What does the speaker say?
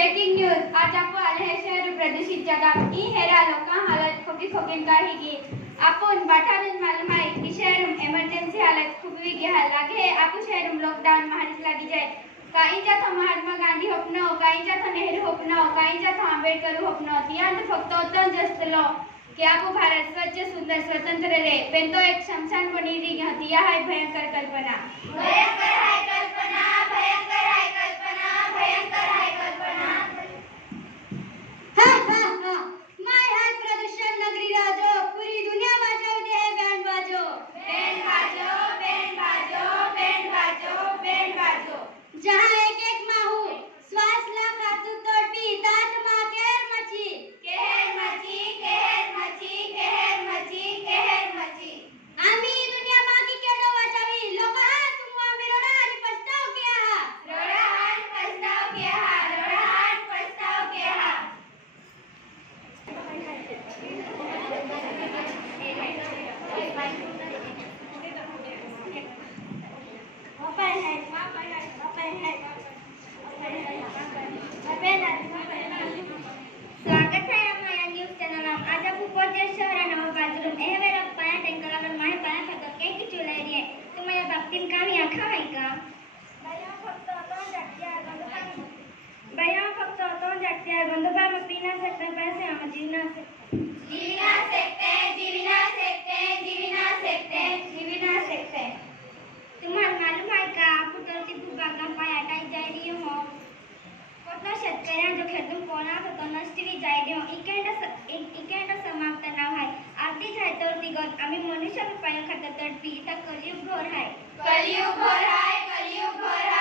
breaking news आज आपण आले हे शहर प्रदूषित जगह ई हेरा लोका हालत खोकी खोकिन का ही आपण बाठारन मालूम है कि शहर में इमरजेंसी हालत खूब भी गया लागे आपु शहर में लॉकडाउन महारिस लगी जाए काही जात महात्मा गांधी होपनो काही जात नेहरू होपनो काही जात आंबेडकर होपनो तियां फक्त उतन जस्त लो कि आपु भारत स्वच्छ सुंदर स्वतंत्र रहे पेन तो एक शमशान बनी रही हती यह है भयंकर कल्पना भयंकर है कल्पना भयंकर है कल्पना भयंकर है कल्पना माय हार्ट प्रदूषण नगरी राजो पूरी दुनिया बजावते है बैंड बाजो बैंड बाजो बैंड बाजो बैंड बाजो बैंड बाजो जहां एक एक माहू श्वास ला खातू तोड़पी तात मां केर मची कहर मची कहर मची कहर मची कहर मची आम्ही दुनिया बाकी केडो वाचावी लोक हा तुम आम्ही रोडा आणि पस्ताव किया हा रोडाहान पस्ताव किया हा रोडाहान पस्ताव किया हा स्वागत है हमारा न्यूज चैनल में आज आपको पोजे शहर नव बाथरूम ए मेरा पाया टैंकर अगर माहे पाया खतर के की चुला रही है तुम्हारे बापतीन काम या खा है का भैया फक्त तो जाती है बंदूबा में पीना सकते पैसे हम जीना सकते जीविना सकते जीविना सकते जीविना सकते जीविना सकते तुम्हाला मालूम है का पुटरती भूभागा पाया टाई जाय रही हो कोटना शेतकऱ्यांचो खेतून कोणाक तो नष्टली जाय रही हो इकेंड समाप्त नाव है आर्थिक है तर दिगत आम्ही मनुष्य रुपया खातर तडपी ता कलियुग घोर है कलियुग घोर है कलियुग घोर है